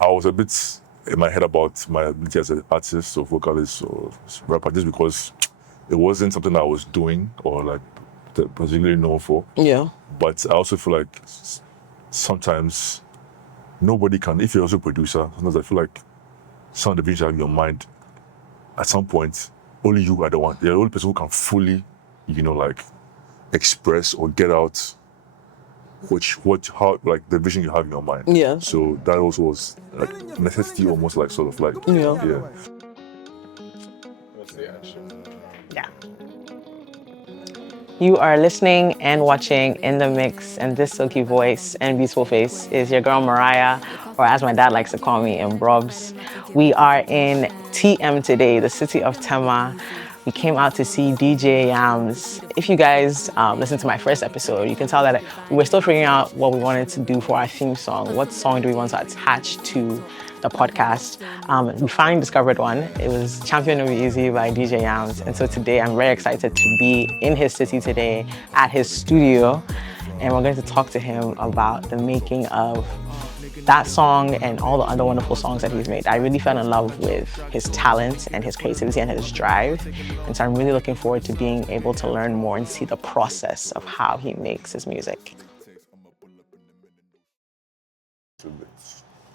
I was a bit in my head about my ability as an artist or vocalist or rapper, just because it wasn't something I was doing or like particularly known for. Yeah. But I also feel like sometimes nobody can, if you're also a producer, sometimes I feel like some of the visions you have in your mind, at some point, only you are the one, you're the only person who can fully, like express or get out how like the vision you have in your mind. Yeah. So that also was like necessity, almost like sort of like Yeah. Yeah. You are listening and watching In the Mix, and this silky voice and beautiful face is your girl Mariah, or as my dad likes to call me, Brobs. We are in TM today, the city of Tema. We came out to see DJ Yamz. If you guys listened to my first episode, you can tell that we were still figuring out what we wanted to do for our theme song. What song do we want to attach to the podcast? We finally discovered one. It was Champion Will Be Easy by DJ Yamz. And so today I'm very excited to be in his city today at his studio. And we're going to talk to him about the making of that song and all the other wonderful songs that he's made. I really fell in love with his talent and his creativity and his drive. And so I'm really looking forward to being able to learn more and see the process of how he makes his music.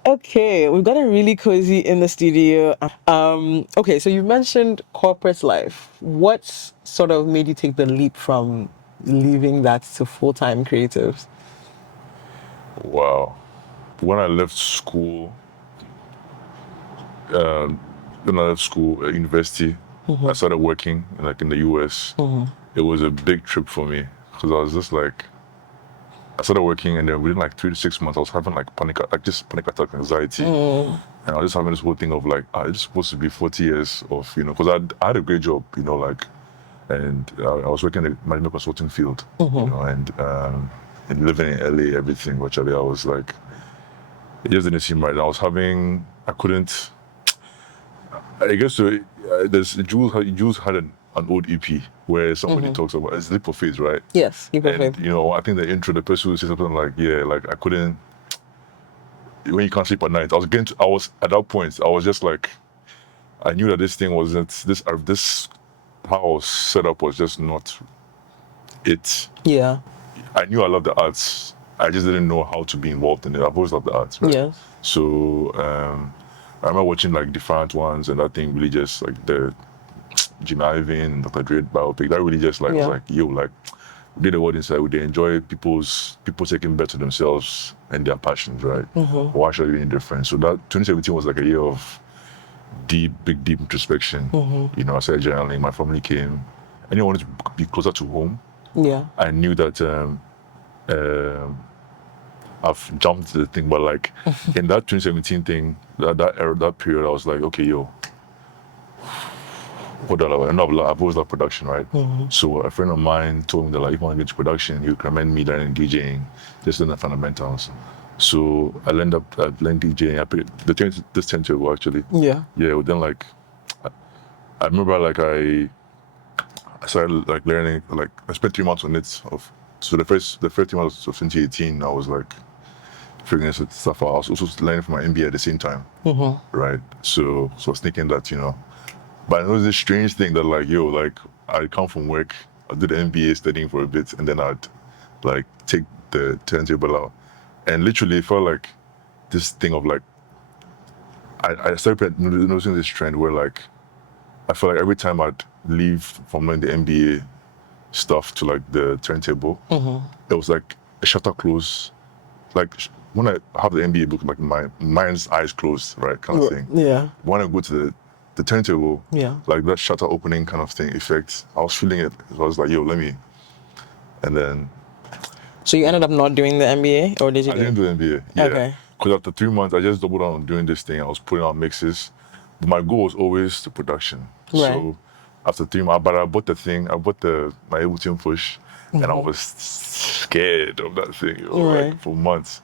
Okay, we've got a really cozy in the studio. Okay, so you mentioned corporate life. What sort of made you take the leap from leaving that to full-time creatives? Wow. When I left school, university, I started working like in the US. It was a big trip for me because I was just like, I started working and then within like 3 to 6 months, I was having like panic attack anxiety. And I was just having this whole thing of like, it's supposed to be 40 years of, because I had a great job, and I was working in the management consulting field, and living in LA, everything, which I was like, it just didn't seem right. I guess Jules had an old EP where somebody talks about it's Leap of Faith, right? Yes, Leap of Faith. I think the intro, the person would say something like, I couldn't, when you can't sleep at night. I was at that point, I was just like, I knew that this thing wasn't, this how I was set up was just not it. Yeah. I knew I loved the arts. I just didn't know how to be involved in it. I've always loved the arts, right? Yes. So I remember watching like different ones, and that thing really just like the Gina Ivan, Dr. Dre biopic. That really just like was like, we did the word inside. We enjoy people taking better themselves and their passions, right? Why should I be any different? So that 2017 was like a year of deep introspection. I started journaling. My family came. I knew I wanted to be closer to home. Yeah. I knew that I've jumped to the thing, but like in that 2017 thing, that period, I was like, okay, what do I love? I've always loved production, right? So a friend of mine told me that like, if I want to get into production, he would recommend me learning DJing, just in the fundamentals. So I learned DJing. I paid this turntable actually. Yeah. Yeah. Then like, I remember like I started like learning. Like I spent 3 months on it. So the first 3 months of 2018, I was like figuring this stuff out. I was also learning for my MBA at the same time, right? So I was thinking that but it was this strange thing that like I'd come from work, I did the MBA studying for a bit, and then I'd like take the turntable out. And literally it felt like this thing of like, I started noticing this trend where like, I felt like every time I'd leave from the MBA stuff to like the turntable, it was like a shutter close. Like when I have the MBA book, like my mind's eyes closed, right, kind of thing. Yeah. When I go to the turntable, yeah, like that shutter opening kind of thing effect, I was feeling it. So I was like, and then. So you ended up not doing the MBA, or did you? I didn't do the MBA. Yeah. Okay. Because after 3 months, I just doubled down on doing this thing. I was putting out mixes. But my goal was always the production. Right. So after 3 months, but I bought my E11 push, and I was scared of that thing, like for months.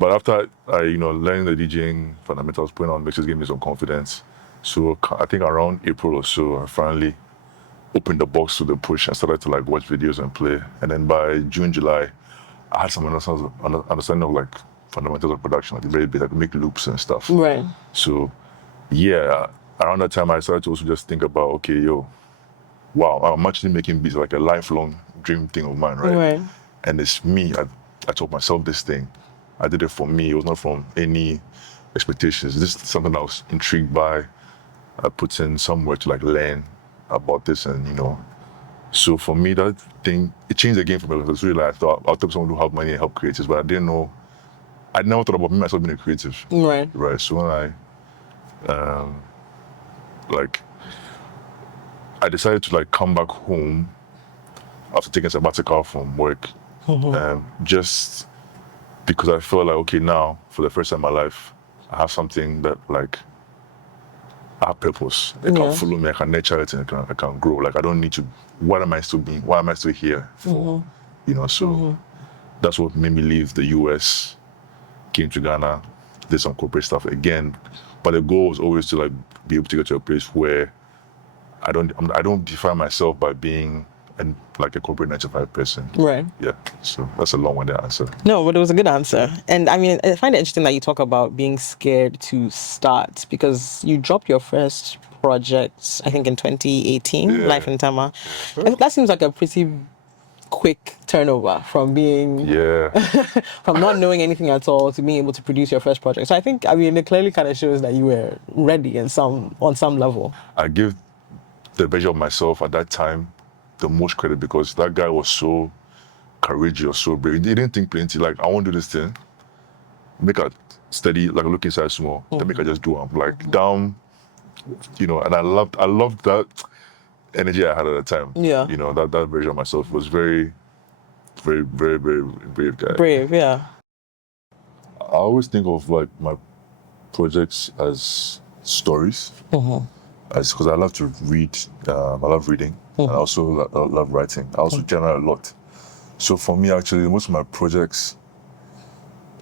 But after I learning the DJing fundamentals, putting on mixes gave me some confidence. So I think around April or so, I finally opened the box to the push and started to like watch videos and play. And then by June, July, I had some understanding of like fundamentals of production, like very basic, like make loops and stuff. Right. So, yeah, around that time I started to also just think about, okay, wow, I'm actually making beats, like a lifelong dream thing of mine, right? Right. And it's me. I told myself this thing. I did it for me. It was not from any expectations. This is something I was intrigued by. I put in somewhere to like learn about this, and so for me that thing, it changed the game for me. It was really like I thought I'll take someone who have money and help creatives, but I didn't know. I never thought about me myself being a creative. Right. Right. So when I decided to like come back home after taking a sabbatical from work, just because I felt like, okay, now for the first time in my life, I have something that like I have purpose. It can follow me. I can nurture it, and I can grow. Like I don't need to. What am I still being? Why am I still here for? So that's what made me leave the US, came to Ghana, did some corporate stuff again. But the goal was always to like be able to get to a place where I don't define myself by being like a corporate 9-to-5 person. Right. Yeah. So that's a long-winded answer. No, but it was a good answer. And I mean, I find it interesting that you talk about being scared to start, because you dropped your first project, I think in 2018, Life in Tama. That seems like a pretty quick turnover from being from not knowing anything at all to being able to produce your first project. So I think, I mean, it clearly kind of shows that you were ready on some level. I give the version of myself at that time the most credit, because that guy was so courageous, so brave. He didn't think plenty. Like, I want to do this thing, make a steady, like look inside small, then make a just do it. Like down, and I loved that energy I had at the time. Yeah. That version of myself was very, very, very, very brave guy. Brave, yeah. I always think of like my projects as stories. Because I love to read, I love reading, and I also love writing. I also journal a lot. So for me, actually, most of my projects,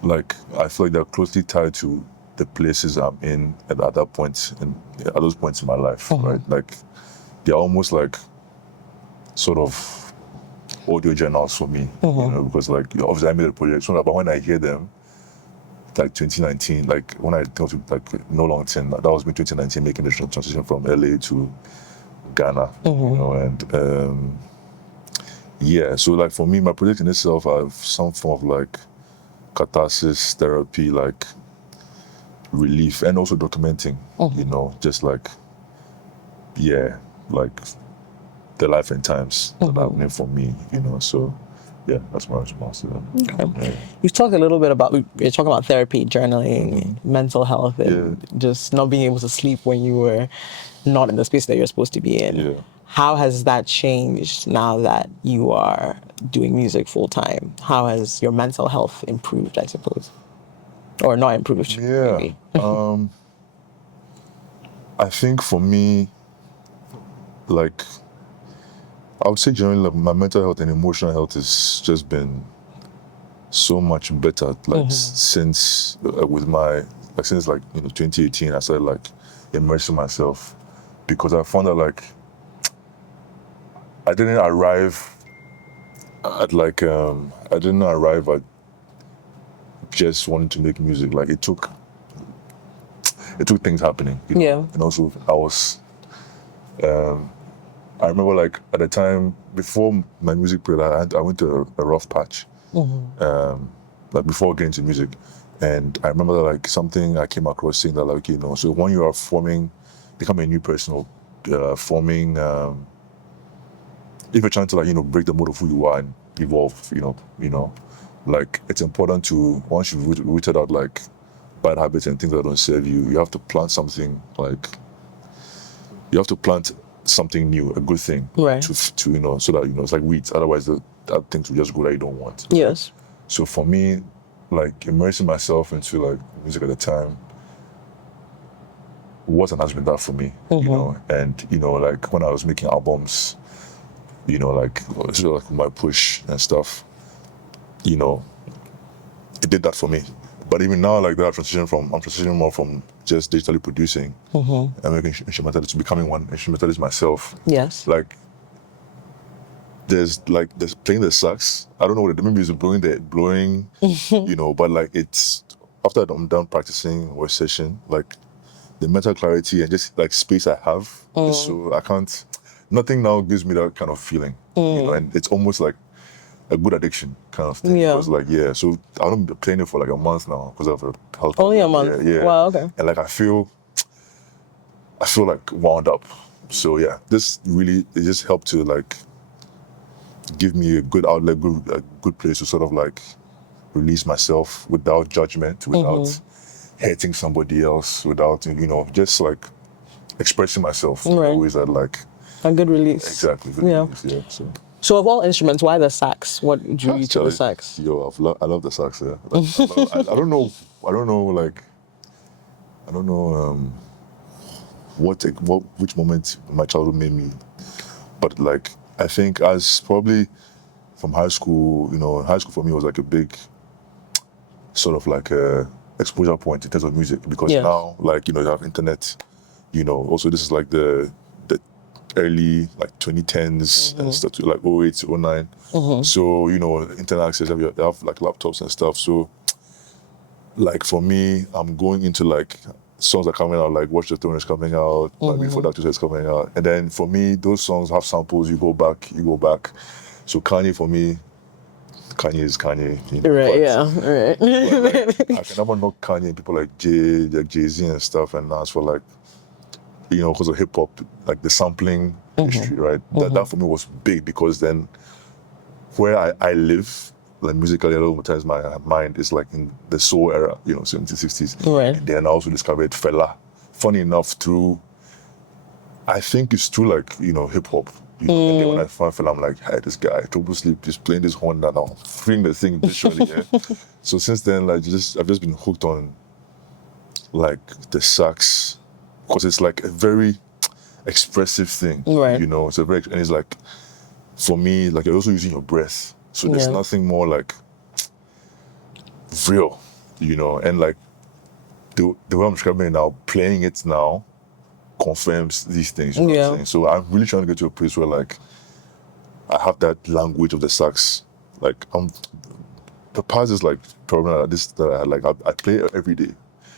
like, I feel like they're closely tied to the places I'm in at that point, and at those points in my life, right? Like, they're almost like sort of audio journals for me, because like, obviously I made a project, but when I hear them, like 2019, like when I got to like No Long Tin, that was me 2019, making the transition from LA to Ghana, and so like for me, my project in itself, I have some form of like catharsis, therapy, like relief, and also documenting, just like, like the life and times that are happening for me, so. Yeah, that's my response to that. Okay. Yeah. You've talked a little bit about, you're talking about therapy, journaling, mental health, and just not being able to sleep when you were not in the space that you're supposed to be in. Yeah. How has that changed now that you are doing music full time? How has your mental health improved, I suppose? Or not improved? Yeah. Maybe. I think for me, like, I would say generally like, my mental health and emotional health has just been so much better, like since with my, like since like 2018, I started like immersing myself, because I found that like I didn't arrive at just wanting to make music. Like it took things happening, and also I remember like at the time before my music period, I went to a rough patch, like before getting into music. And I remember like something I came across saying that like, so when you are becoming a new person, or forming, if you're trying to like, break the mold of who you are and evolve, like it's important to, once you've rooted out like bad habits and things that don't serve you, you have to plant something something new, a good thing, right? To so that it's like weeds. Otherwise, that things will just go that you don't want. Yes. So for me, like immersing myself into like music at the time wasn't has been that for me, And like when I was making albums, like sort of like my push and stuff, it did that for me. But even now, like that I'm transitioning more from just digitally producing and making instrumentality to becoming one instrumentalist myself. Yes. Like there's playing the sax. I don't know what the maybe is blowing, but like it's after I'm done practicing or session, like the mental clarity and just like space I have. So I can't. Nothing now gives me that kind of feeling, and it's almost like a good addiction kind of thing. Yeah. Because like so I don't be playing it for like a month now because of a health Only a problem. month. Yeah. Wow. Okay. And like I feel like wound up. So yeah, this really it just helped to like give me a good outlet, a good place to sort of like release myself without judgment, without hurting somebody else, without just like expressing myself in Right. ways that like A good release. exactly. Good Yeah. release, yeah. So of all instruments, why the sax? What drew you to the Actually, sax? Yo, I love the sax. Yeah. Like, I don't know. Like I don't know which moment in my childhood made me, but like I think as probably from high school, high school for me was like a big sort of like a exposure point in terms of music because Yes. now like you have internet, also this is like the early like 2010s and stuff to like 08 to 09. So internet access, they have like laptops and stuff. So like for me, I'm going into like songs are coming out, like Watch the Throne is coming out, Before That is coming out, and then for me those songs have samples. You go back. So Kanye for me, Kanye is Kanye. Right. Yeah. Right. But, like, I can never knock Kanye and people like Jay-Z and stuff, and as for like because of hip hop, like the sampling history, right? That for me was big because then where I live, like musically, a lot of times my mind is like in the soul era, 70s, 60s. Right. And then I also discovered Fela. Funny enough, I think it's through like, hip hop. And then when I found Fela, I'm like, hey, this guy, Trouble Sleep, just playing this horn and I'm freeing the thing visually. Yeah? So since then, like, I've just been hooked on like the sax because it's like a very expressive thing. Right. It's a and it's like, for me, like you're also using your breath. So there's nothing more like real, and like the way I'm describing it now, playing it now confirms these things. You know what I'm saying? So I'm really trying to get to a place where like I have that language of the sax. Like the past is like problem that I play it every day.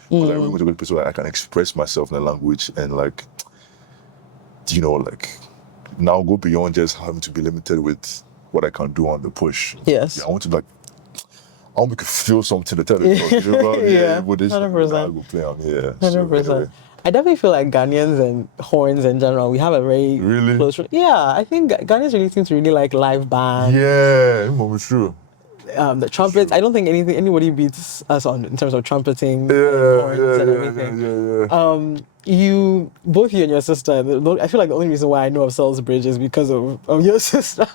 But I really want to get to a place where I can express myself in a language and like like now go beyond just having to be limited with what I can do on the push. Yes. Yeah, I want to feel something to tell it. Yeah, with this, 100%. I go play on. Yeah, 100%. So, I definitely feel like Ghanaians and horns in general, we have a very Really? close. Yeah, I think Ghanaians really seem to really like live band. yeah, it's true. The trumpets. I don't think anybody beats us in terms of trumpeting, Yeah, horns, and everything. yeah. Both you and your sister. I feel like the only reason why I know of Salisbury is because of your sister.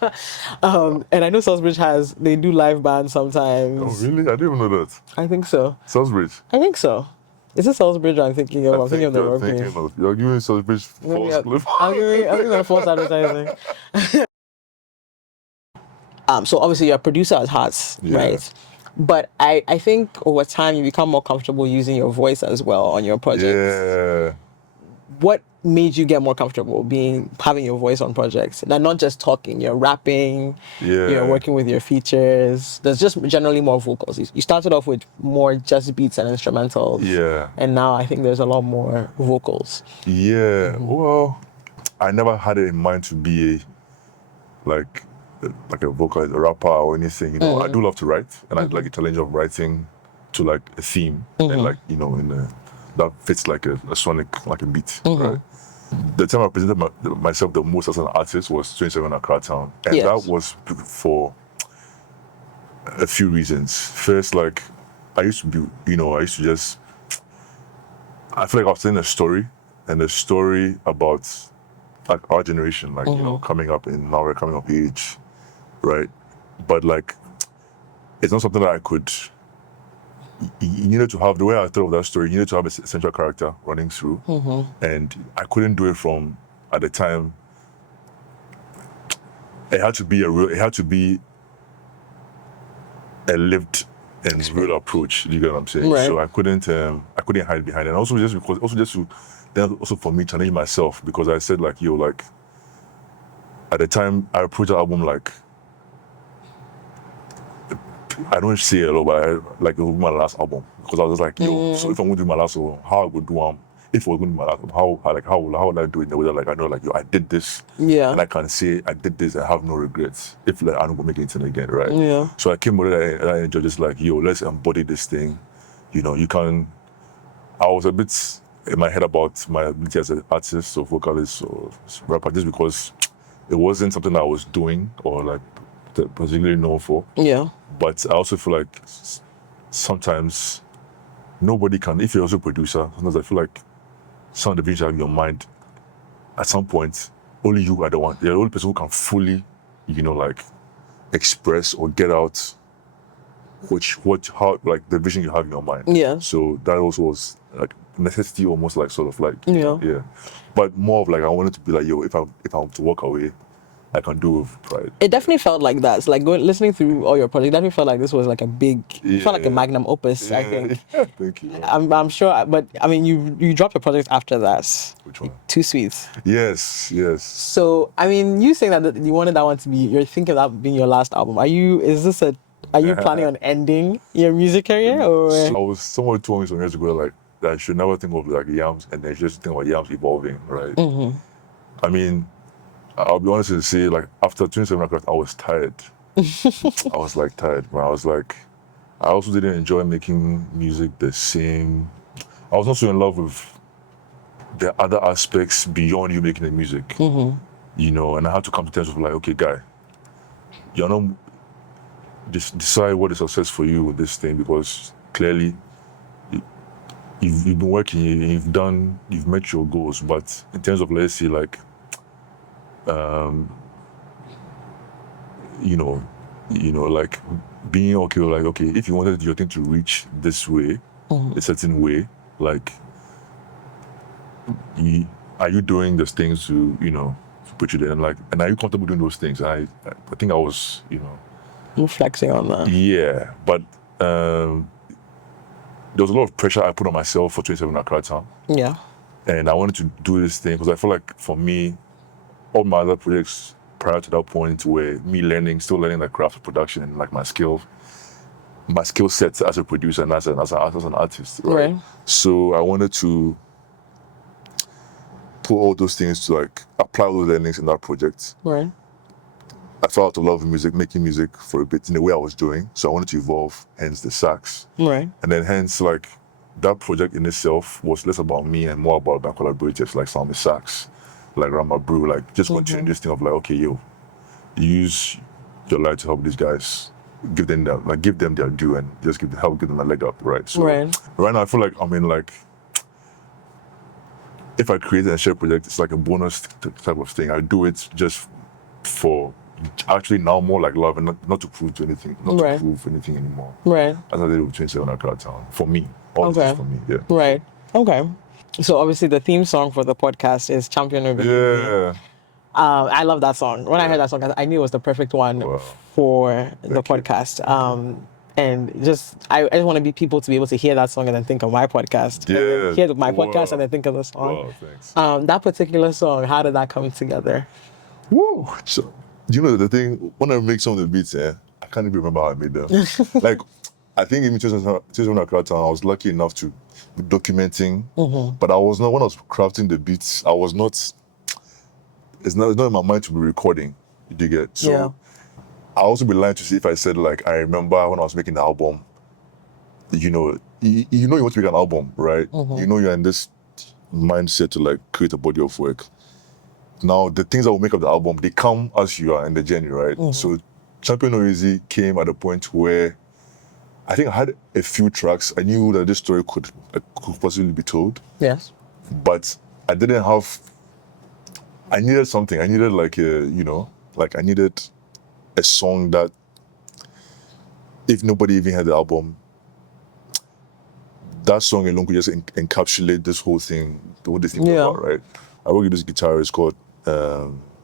And I know Salisbury they do live band sometimes. Oh, really? I didn't even know that. I think so. Salisbury. I think so. Is it Salisbury I'm thinking of? I'm thinking of the workplace. You're giving Salisbury false clip. I'm giving false advertising. So obviously you're a producer at heart, right? But I think over time you become more comfortable using your voice as well on your projects. Yeah. What made you get more comfortable having your voice on projects? And not just talking, you're rapping, you're working with your features. There's just generally more vocals. You started off with more just beats and instrumentals. Yeah. And now I think there's a lot more vocals. Yeah. Well, I never had it in mind to be like a vocalist, a rapper or anything. I do love to write, and I like the challenge of writing to like a theme and like that fits like a sonic, like a beat. Right. The time I presented myself the most as an artist was 27 Accra Town, and that was for a few reasons. First, like I used to be, I feel like I was telling a story, and a story about like our generation, like coming up now we're coming of age, right? But like it's not something that I could. You needed to have, the way I thought of that story, you needed to have a central character running through, and I couldn't do it from at the time. It had to be a lived and real approach. You get what I'm saying? Right. So I couldn't hide behind it. And also just to then also for me challenge myself, because I said like, at the time I approached the album like, I don't say a lot, but like it was my last album because I was like, yo, so if I'm going to do my last album, how I would do if I was going to do my last album, how would I do it in the way that like I know like yo, I did this, Yeah. and I can say I did this and have no regrets if like I don't go make anything again, right? Yeah. So I came with it and I enjoyed just like yo, let's embody this thing, you know. I was a bit in my head about my ability as an artist or vocalist or rapper just because it wasn't something that I was doing or like particularly known for. Yeah. But I also feel like sometimes nobody can, if you're also a producer, sometimes I feel like some of the visions you have in your mind, at some point, only you are you're the only person who can fully, you know, like express or get out how like the vision you have in your mind. Yeah. So that also was like necessity, almost like sort of like Yeah. But more of like I wanted to be like, yo, if I'm to walk away, I can do it with pride. It definitely felt like that. It's like listening through all your projects, it definitely felt like this was like it felt like a magnum opus, I think. Yeah, thank you. I'm sure, but I mean, you dropped your project after that. Which one? Too Sweet. Yes. So, I mean, you saying that you wanted that one to be, you're thinking of that being your last album. Are you planning on ending your music career or? So someone told me some years ago like that I should never think of like Yamz and then just think about Yamz evolving, right? Mm-hmm. I mean, I'll be honest and say like after 27 Accra, I was tired. I was like tired, man. I was like, I also didn't enjoy making music the same. I was not so in love with the other aspects beyond you making the music, Mm-hmm. you know. And I had to come to terms with like, okay, guy, you're not just decide what is success for you with this thing because clearly you've been working, you've met your goals, but in terms of let's say like, you know, like being okay, like okay, if you wanted your thing to reach this way, a certain way, like, are you doing those things to put you there, and like, and are you comfortable doing those things? I think I was, Reflecting on that. yeah, but there was a lot of pressure I put on myself for 27 Accra Town. Yeah. And I wanted to do this thing because I feel like for me, all my other projects prior to that point were me still learning the craft of production and like my skill sets as a producer and as an artist. Right. So I wanted to put all those things to like apply all those learnings in that project. Right. I fell out of love with music, making music for a bit in the way I was doing. So I wanted to evolve, hence the sax. Right. And then hence like that project in itself was less about me and more about my collaborators like Salmi Sax, like Rama Brew, like just continuing this thing of like, okay, yo, use your life to help these guys, give them their due and just help give them a leg up, right? So right now I feel like I'm in like, if I create and share a project, it's like a bonus type of thing. I do it just for actually now more like love and not to prove to anything, to prove anything anymore. Right. As I did with 27 Accra Town. For me. All this is for me, yeah. Right. Okay. So obviously the theme song for the podcast is Champion Over. Yeah. I love that song. When I heard that song, I knew it was the perfect one for the podcast. And just I just want people to be able to hear that song and then think of my podcast. Yeah. Hear my podcast and then think of the song. Wow, thanks. That particular song, how did that come together? Woo! So, you know the thing, when I make some of the beats, I can't even remember how I made them. Like, I think in 27 Accra Town, I was lucky enough to be documenting, but I was not, when I was crafting the beats, it's not in my mind to be recording, you get? So, I'll also be lying to see if I said like, I remember when I was making the album, you want to make an album, right? You know you're in this mindset to like create a body of work. Now, the things that will make up the album, they come as you are in the journey, right? So, Champion or Easy came at a point where I think I had a few tracks. I knew that this story could possibly be told. Yes. But I didn't have, I needed something. I needed like I needed a song that if nobody even had the album, that song alone could just encapsulate this whole thing, what this thing is about, right? I work with this guitarist called,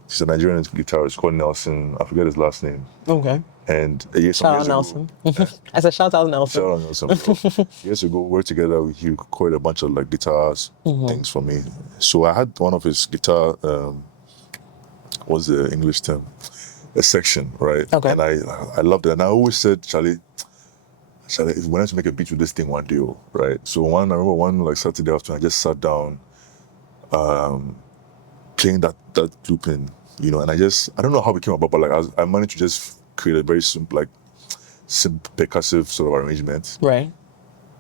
he's a Nigerian guitarist called Nelson. I forget his last name. Okay. And shout out Nelson. I said shout out Nelson. Shout out Nelson. Years ago, we worked together. He recorded a bunch of like guitars things for me. So I had one of his guitar what's the English term? A section, right? Okay. And I loved it. And I always said, Charlie, if we wanted to make a beat with this thing one day, right? So I remember one like Saturday afternoon, I just sat down, playing that looping, you know, and I don't know how it came about, but like I managed to just create a very simple percussive sort of arrangement. Right.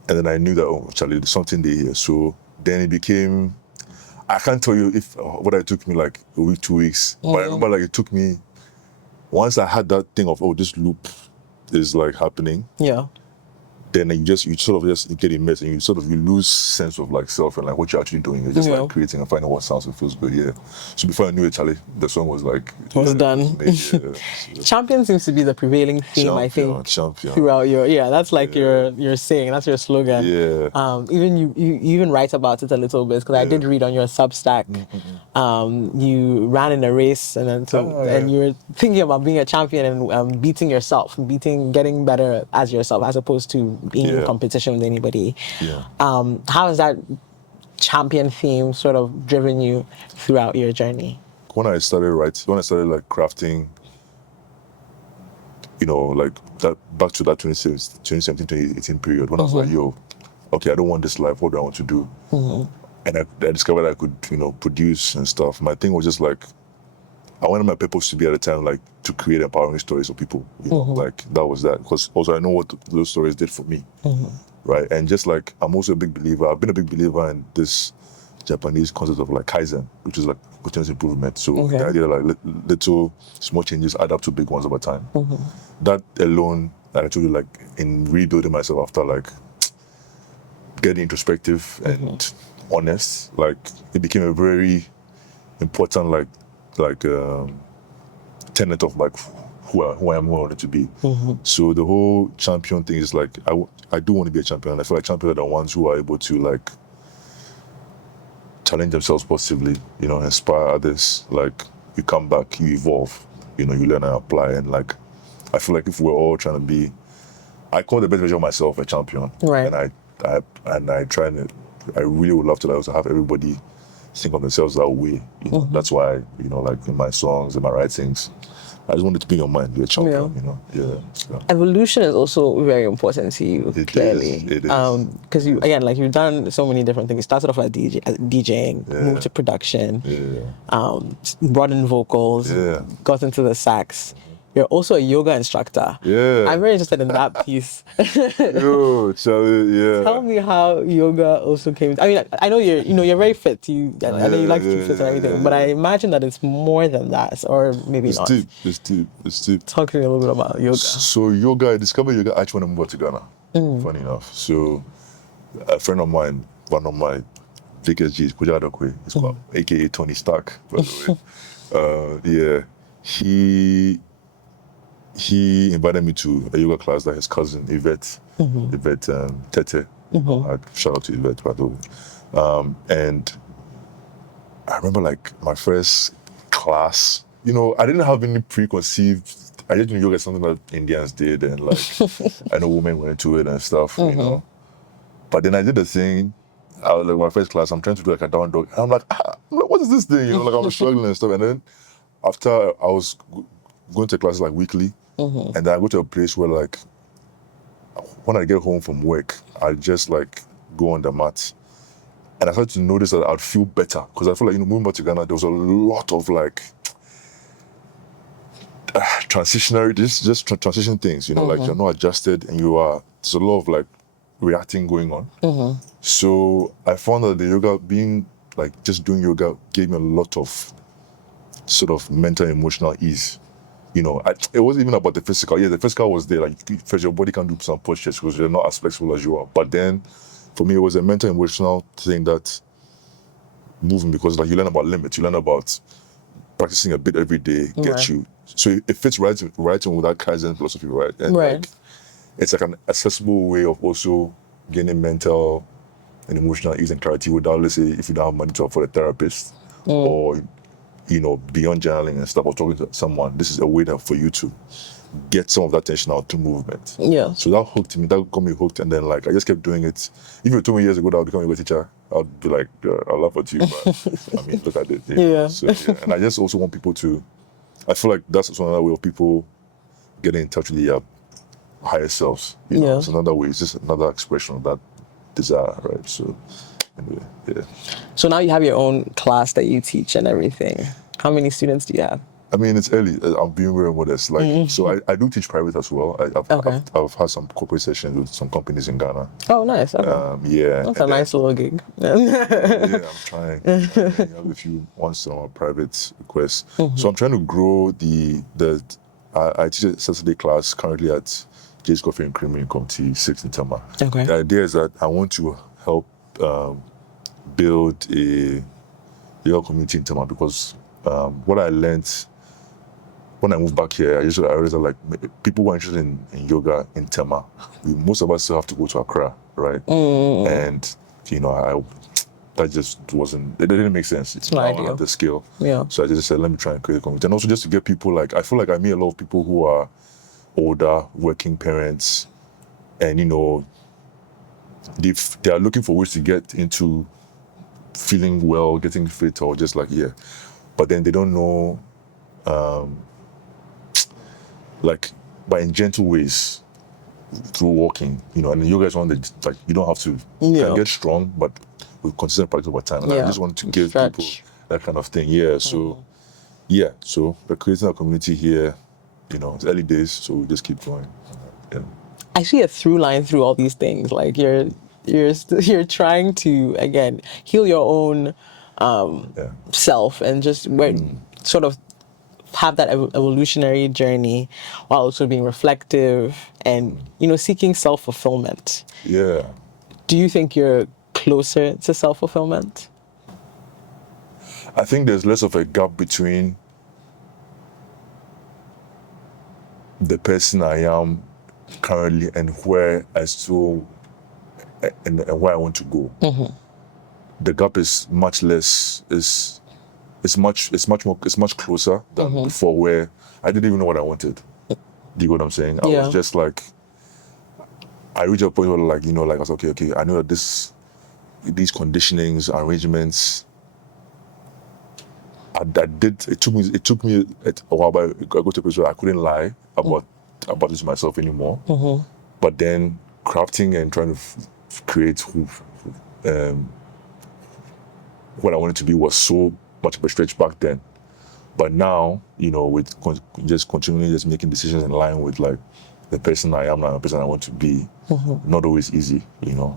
And then I knew that, oh, Charlie, there's something there here. So then it became, I can't tell you whether it took me like a week, 2 weeks, but I remember like it took me, once I had that thing of, oh, this loop is like happening. Yeah. Then you sort of just get immersed and you lose sense of like self and like what you're actually doing. You're just like creating and finding what sounds and feels good. Yeah. So before I knew it, Charlie, the song was like done. Champion seems to be the prevailing theme, I think. Throughout that's like your saying, that's your slogan. Yeah. Even you even write about it a little bit because I did read on your Substack. You ran in a race and and you were thinking about being a champion and beating yourself, getting better as yourself as opposed to being in competition with anybody. Yeah. How has that champion theme sort of driven you throughout your journey? When I started like crafting, you know, like that back to that 2017, 2018 period when I was like, yo, okay, I don't want this life. What do I want to do? And I discovered I could, you know, produce and stuff. My thing was just like, I wanted my purpose to be at the time like to create empowering stories of people. You know, like that was that. Because also I know what those stories did for me. Right. And just like I've been a big believer in this Japanese concept of like Kaizen, which is like continuous improvement. So the idea that like little small changes add up to big ones over time. That alone, like I told you, like in rebuilding myself after like getting introspective and honest, like it became a very important tenet of like who I am, who I wanted to be. So the whole champion thing is like I do want to be a champion, and I feel like champions are the ones who are able to like challenge themselves positively, you know, inspire others. Like you come back, you evolve, you know, you learn and apply, and like I feel like if we're all trying to be, I call the best version of myself a champion, right? And I really would love to like also have everybody think of themselves that way. You know? That's why, you know, like in my songs and my writings, I just wanted to be in your mind, you're a champion, you know. Yeah. So. Evolution is also very important to you, clearly. It is. Because you've done so many different things. You started off as DJing, moved to production, brought in vocals, got into the sax. You're also a yoga instructor. Yeah. I'm very interested in that piece. Yo, Charlie, Tell me how yoga also came. I mean, I know you're very fit. I know you like to keep fit and everything, but I imagine that it's more than that, or maybe it's not. It's deep. Talk to me a little bit about yoga. So I discovered yoga actually when I moved to Ghana. Funny enough. So a friend of mine, one of my biggest G's, Kuja Adokwe, he's called aka Tony Stark, by the way. He invited me to a yoga class that his cousin Yvette Tete, shout out to Yvette, by the way. And I remember like my first class, you know, I didn't have any preconceived, I just knew yoga is something that Indians did, and like I know women went into it and stuff, you know. But then I did the thing, I was like my first class, I'm trying to do like a down dog, and I'm like, what is this thing? You know, like I was struggling and stuff. And then after I was going to classes like weekly, and then I go to a place where like when I get home from work, I just like go on the mat, and I started to notice that I'd feel better because I feel like, you know, moving back to Ghana, there was a lot of like transition things, you know, like you're not adjusted and there's a lot of like reacting going on. So I found that the yoga, being like just doing yoga, gave me a lot of sort of mental and emotional ease. You know, it wasn't even about the physical. Yeah, the physical was there. Like, first your body can do some postures because you're not as flexible as you are. But then, for me, it was a mental, emotional thing that moving, because like you learn about limits, you learn about practicing a bit every day gets you. So it fits right in with that Kaizen philosophy, right? And like, it's like an accessible way of also gaining mental and emotional ease and clarity without, let's say, if you don't have money to afford a therapist or beyond journaling and stuff, or talking to someone, this is a way for you to get some of that tension out through movement. Yeah. So that hooked me, that got me hooked, and then like I just kept doing it. If you told me years ago that I'll become a yoga teacher, I'd be like, I'll laugh at you, but I mean, look at it. Yeah. So, and I just also want people to, I feel like that's also another way of people getting in touch with their higher selves. It's another way, it's just another expression of that desire, right? So anyway, yeah. So now you have your own class that you teach and everything. How many students do you have? I mean, it's early. I'm being very modest. Like, so I do teach private as well. I've had some corporate sessions with some companies in Ghana. Oh, nice. Okay. Yeah. That's a nice little gig. Yeah, I'm trying. I have a few private requests. So I'm trying to grow I teach a Saturday class currently at Jay's Coffee and Creamery in Comte 6 in Tama. Okay. The idea is that I want to help build a yoga community in Tama, because what I learned when I moved back here, I realized that like people who are interested in yoga in Tema, most of us still have to go to Accra, right? And that just it didn't make sense. It's not ideal. At the scale. Yeah. So I just said, let me try and create a community. And also just to get people, like, I feel like I meet a lot of people who are older, working parents, and they are looking for ways to get into feeling well, getting fit, or just like, but then they don't know, but in gentle ways through walking, and yoga is one that, like, you don't have to, you can get strong, but with consistent practice over time. And I just want to give people that kind of thing. So we're creating a community here, it's early days, so we just keep going. Yeah. I see a through line through all these things. Like you're trying to, again, heal your own self, and just sort of have that evolutionary journey while also being reflective and seeking self-fulfillment. Yeah. Do you think you're closer to self-fulfillment? I think there's less of a gap between the person I am currently and where I still and where I want to go. The gap is much less. It's much closer than before, where I didn't even know what I wanted. Do you know what I'm saying? I was just like, I reached a point where like, I was okay, I know that these conditionings, arrangements, it took me a while, but I got to a place where I couldn't lie about this to myself anymore. But then crafting and trying to create what I wanted to be was so much of a stretch back then. But now, with just continually just making decisions in line with like the person I am now, the person I want to be, not always easy,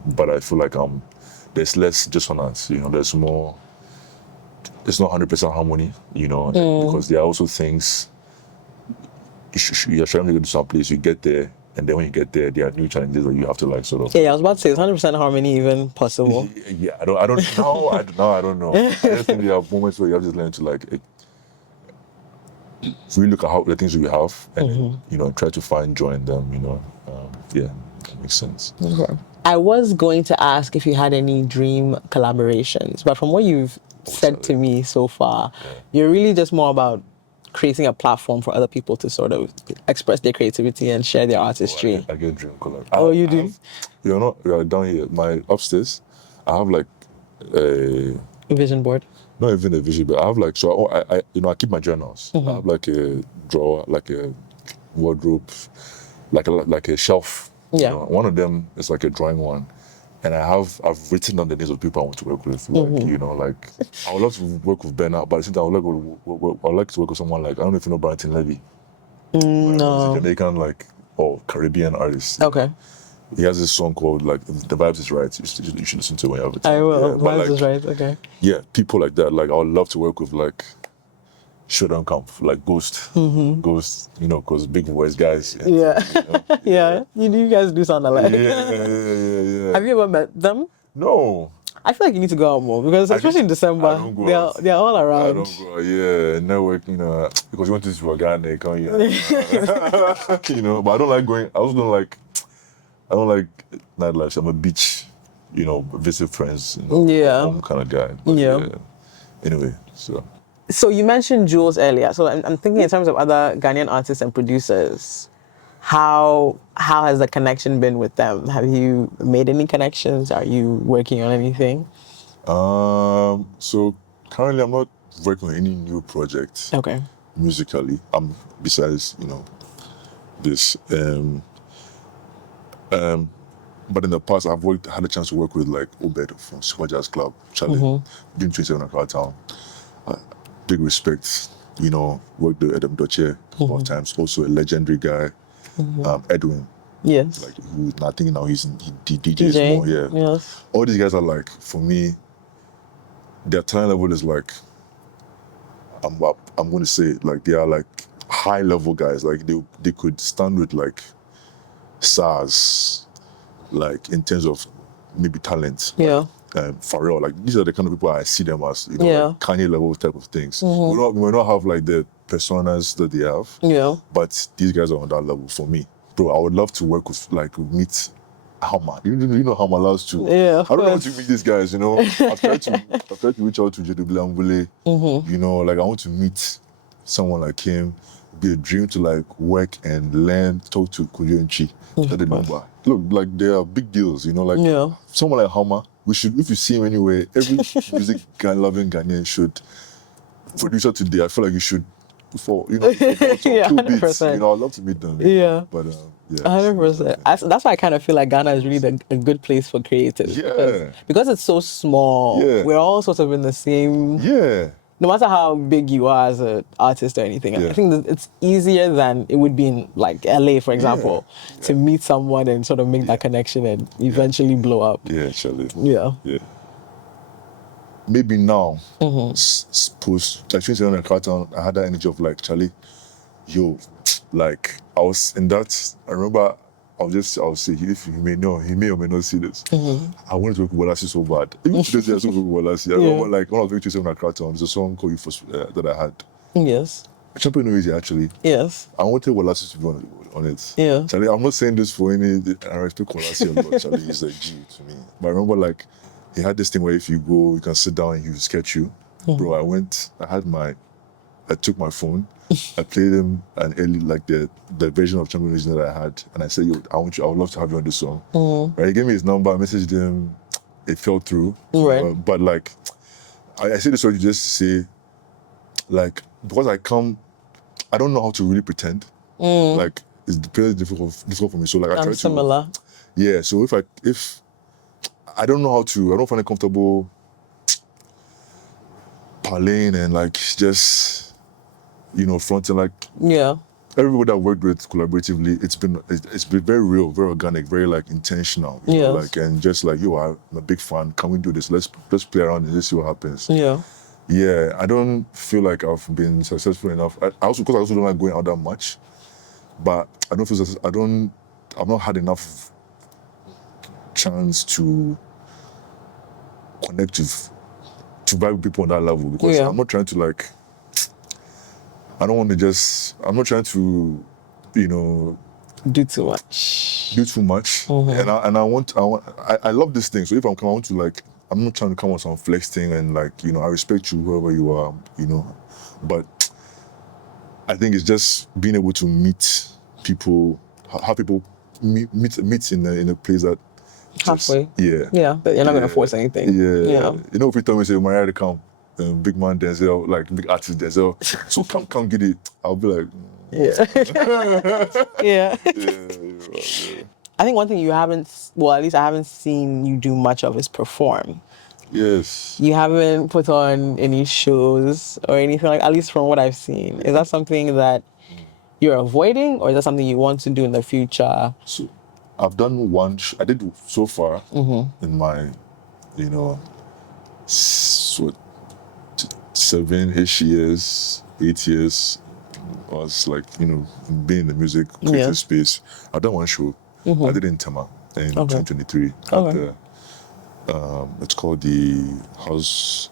but I feel like there's less dissonance, there's more, it's not 100% harmony, because there are also things, you're trying to go to some place, you get there, and then when you get there are new challenges that you have to like sort of. Yeah, I was about to say, is 100% harmony even possible? Yeah, I don't know. I don't know. I just think there are moments where you have to learn to like really look at how the things we have, and then, try to find joy in them. That makes sense. Okay. I was going to ask if you had any dream collaborations, but from what you've said to me so far, you're really just more about creating a platform for other people to sort of express their creativity and share their artistry. I get dream collab. Oh, you do? You're down here. My upstairs, I have like a vision board. Not even a vision, but I have like, so I keep my journals. I have like a drawer, like a wardrobe, like a shelf. Yeah. One of them is like a drawing one. And I've written down the names of people I want to work with. Like, I would love to work with Bernard, but at the same time, I would like to work with someone like, I don't know if you know Barrington Levy. No. He's a Jamaican, Caribbean artist. Okay. He has this song called, The Vibes Is Right. You should listen to it when you have it. I will. The Vibes Is Right, okay. Yeah, people like that. Like, I would love to work with, Showdown Camp, like Ghost. Ghost, because big voice guys. Yeah. Yeah. You guys do sound alike. Yeah. Have you ever met them? No. I feel like you need to go out more, because especially in December, they're all around. I don't go out, networking, because you want to see for a guy and they come here. But I don't like going, I don't like nightlife. I'm a beach, visit friends, home kind of guy. But, anyway, so. So you mentioned Jules earlier. So I'm thinking in terms of other Ghanaian artists and producers. How has the connection been with them? Have you made any connections? Are you working on anything? So currently I'm not working on any new projects Okay. musically. Besides, this. But in the past, had a chance to work with like Obed from Super Jazz Club, Charlie, doing 27 Accra Town. Big respect, worked with Adam Doche a couple of times. Also a legendary guy, Edwin. Yes. Like who I think now he DJs DJ. more, yeah. Yes. All these guys are like, for me, their talent level is like, I'm going to say like they are like high level guys. Like they could stand with like SARS, like in terms of maybe talent. Yeah. Pharrell, like these are the kind of people I see them as, Yeah. like Kanye level type of things. We may not have like the personas that they have, Yeah. but these guys are on that level for me. Bro, I would love to work with, like, meet Hama. You know Hama loves to. Yeah, of I don't know how course. to meet these guys, I've tried to reach out to Jedu Blambule. Like I want to meet someone like him. Be a dream to like work and learn, talk to Kuyo and Chi. Look, like they are big deals, like Yeah. someone like Hama. We should, if you see him anywhere, every music loving Ghanaian should. Producer today, I feel like you should. For Yeah, two beats, 100%. I'd love to meet them. Yeah. But yeah, 100%. That's why I kind of feel like Ghana is really a good place for creatives. Yeah. Because it's so small. Yeah. We're all sort of in the same. Yeah. No matter how big you are as an artist or anything, Yeah. I think that it's easier than it would be in like LA, for example, to meet someone and sort of make that connection and eventually blow up. Yeah, Charlie. Yeah. Yeah. Maybe now, post like 27 in Cartown, I had that energy of like, Charlie, like I was in that. I remember I'll say, if he may or may not see this. I wanted to work with Wallace so bad. Even today, I still work with Wallace. I remember like when I was doing 27 in Cartown, there's a song called You First that I had. Yes. Champion No Easy, actually. Yes. I wanted Wallace to be on it. Yeah. Charlie, I'm not saying this for any. I respect Wallace a lot. Charlie, he's a G to me. But I remember like he had this thing where if you go, you can sit down and he will sketch you. Bro, I took my phone, I played him an early, like the version of Champion Vision that I had, and I said, I would love to have you on this song. Right, he gave me his number, I messaged him, it fell through. Right. But like, I say this just to say, like, because I don't know how to really pretend. Like, it's difficult for me. So like, I try to. Similar. Yeah, so if I don't know how to, I don't find it comfortable parlaying and like just, fronting, like everybody that I worked with collaboratively, it's been very real, very organic, very like intentional. You know, like, and just like, I'm a big fan. Can we do this? Let's play around and just see what happens. Yeah. Yeah, I don't feel like I've been successful enough. I also don't like going out that much, but I don't feel I've not had enough chance to connect to vibe with people on that level, because I'm not trying to like, I'm not trying to, do too much. And I love this thing. So if I want to like, I'm not trying to come on some flex thing and like, I respect you, whoever you are, but I think it's just being able to meet people, have people meet in a place that halfway. Yeah. But you're not going to force anything. Yeah. If you tell me, say, Mariah to come, big man Denzel, like big artist Denzel, so come get it, I'll be like, Yeah. Yeah. I think one thing you haven't, well, at least I haven't seen you do much of is perform. Yes. You haven't put on any shows or anything like, at least from what I've seen. Is that something that you're avoiding, or is that something you want to do in the future? So I've done one. I did so far in my, 7-ish years, 8 years. I was like, being in the music creative space. I've done one show. I did it in Tema in 2023. At the, it's called the House.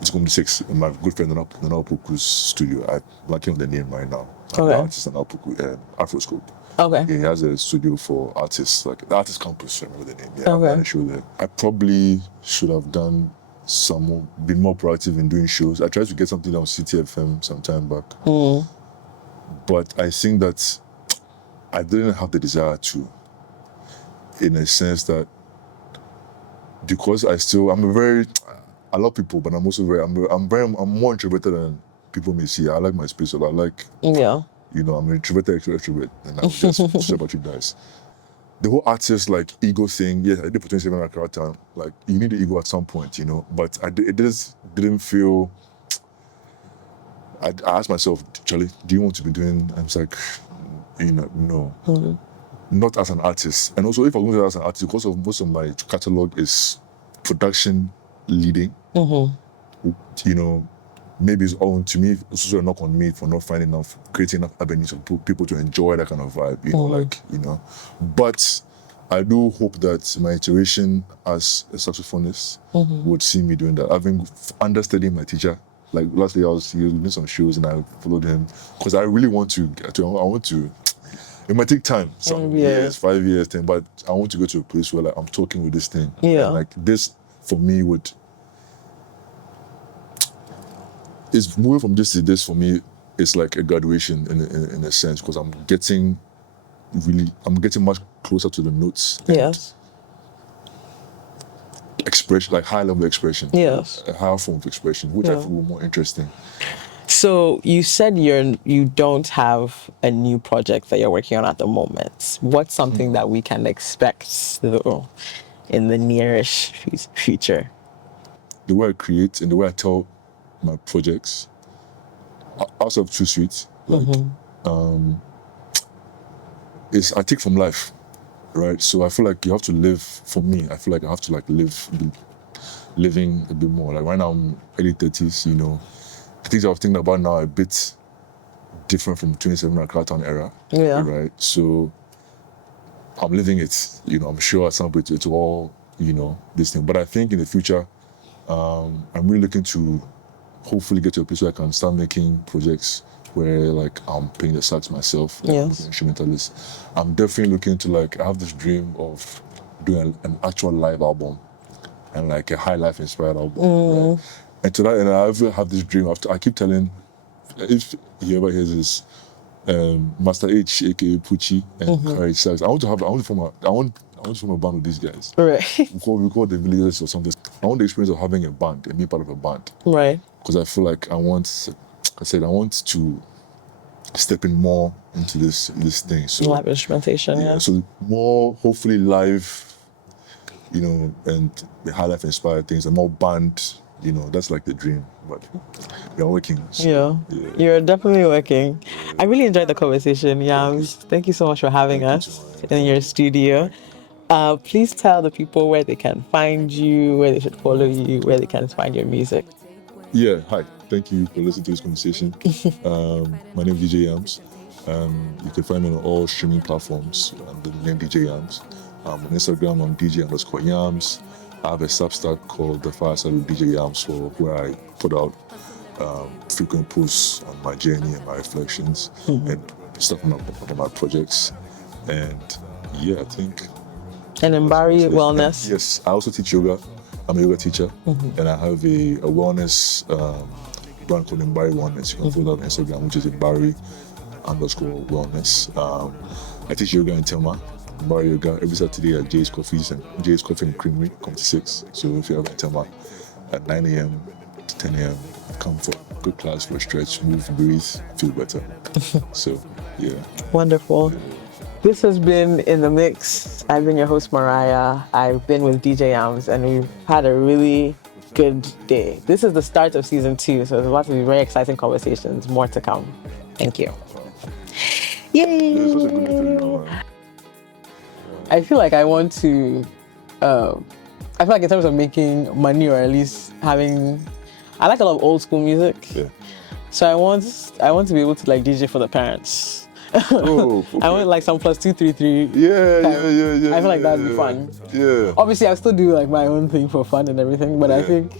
It's going to be 6 in my good friend Nana Opoku's studio. I'm blanking on the name right now. The artist Nana Opoku, Afroscope. Okay. He has a studio for artists, like the Artist Campus, I remember the name. Yeah, I've done a show there. I probably should have done be more proactive in doing shows. I tried to get something on CTFM some time back, but I think that I didn't have the desire to, in a sense that because I love people, but I'm also I'm more introverted than people may see. I like my space, so I like, Yeah. I'm an introverted extrovert, and I'm just share about you guys. The whole artist like ego thing, yes, I did for 27 Accra time. Like you need the ego at some point, but it just didn't feel. I asked myself, Charlie, do you want to be doing? I was like, no, not as an artist. And also, if I'm going to do it as an artist, because of most of my catalog is production leading, maybe it's all to me, it's also a knock on me for not finding enough, creating enough avenues for people to enjoy that kind of vibe, But I do hope that my iteration as a saxophonist would see me doing that. Having understudying my teacher, like last year he was doing some shows and I followed him because I really want to it might take time, some years, 5 years, 10, but I want to go to a place where like I'm talking with this thing. Yeah. And, like this for me it's moving from this to this for me. It's like a graduation in a sense because I'm getting much closer to the notes. Yes. Expression, like high level expression. Yes. A higher form of expression, which I feel more interesting. So you said you don't have a new project that you're working on at the moment. What's something that we can expect though in the nearish future? The way I create and the way I tell my projects, outside of Too Sweet, is I take from life, right? So I feel like you have to live. For me, I feel like I have to like living a bit more. Like right now, I'm early 30s. The things I was thinking about now are a bit different from 27 Accra Town era. Yeah. Right. So I'm living it. I'm sure at some point it's all this thing. But I think in the future, I'm really looking to hopefully get to a place where I can start making projects where like I'm playing the sax myself, like I'm an instrumentalist. I'm definitely looking to like I have this dream of doing an actual live album and like a high life inspired album. Right? And to that end, I ever have this dream after I keep telling if he ever hears this, Master H, aka Pucci and Courage Sax. I want to form a band with these guys. Right. We call the Villagers or something. I want the experience of having a band and being part of a band. Right. Because I feel like I want to step in more into this thing. So Live instrumentation, yeah. So more hopefully live, and the high life inspired things and more band, that's like the dream. But we are working. So, yeah. You're definitely working. I really enjoyed the conversation, Yamz. Thank you so much for having us in your studio. Please tell the people where they can find you, where they should follow you, where they can find your music. Yeah, hi. Thank you for listening to this conversation. My name is DJ Yamz. You can find me on all streaming platforms under the name DJ Yamz. On Instagram, I'm DJ_Yamz. I have a Substack called The Fireside with DJ Yamz, where I put out frequent posts on my journey and my reflections and stuff about my projects. And I think. And in Bari Wellness. Yes, I also teach yoga. I'm a yoga teacher, and I have a wellness brand called Mbari Wellness. You can follow that on Instagram, which is Mbari_wellness. I teach yoga in Tema, Mbari Yoga, every Saturday at Jay's Coffee and Creamery, come to 6. So if you're in Tema at 9 a.m. to 10 a.m., come for a good class for a stretch, move, breathe, feel better. So, yeah. Wonderful. This has been In the Mix. I've been your host, Mariah. I've been with DJ Yamz, and we've had a really good day. This is the start of season 2, so there's about to be very exciting conversations. More to come. Thank you. Yay! I feel like I want to, I feel like in terms of making money or at least having, I like a lot of old school music. Yeah. So I want to be able to like DJ for the parents. Oh, okay. I want like some +233. Yeah. I feel like that'd be fun. Yeah. Obviously, I still do like my own thing for fun and everything, but I think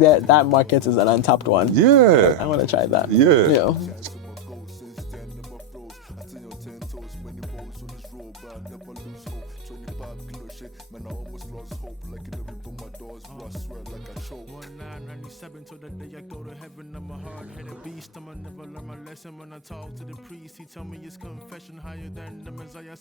that market is an untapped one. Yeah. I want to try that. Yeah. Man, I almost lost hope, like in every doors rust, swear like I choke. 1997 till the day I go to heaven. I'm a hard-headed beast. I'ma never learn my lesson. When I talk to the priest, he tell me it's confession higher than the Messiah.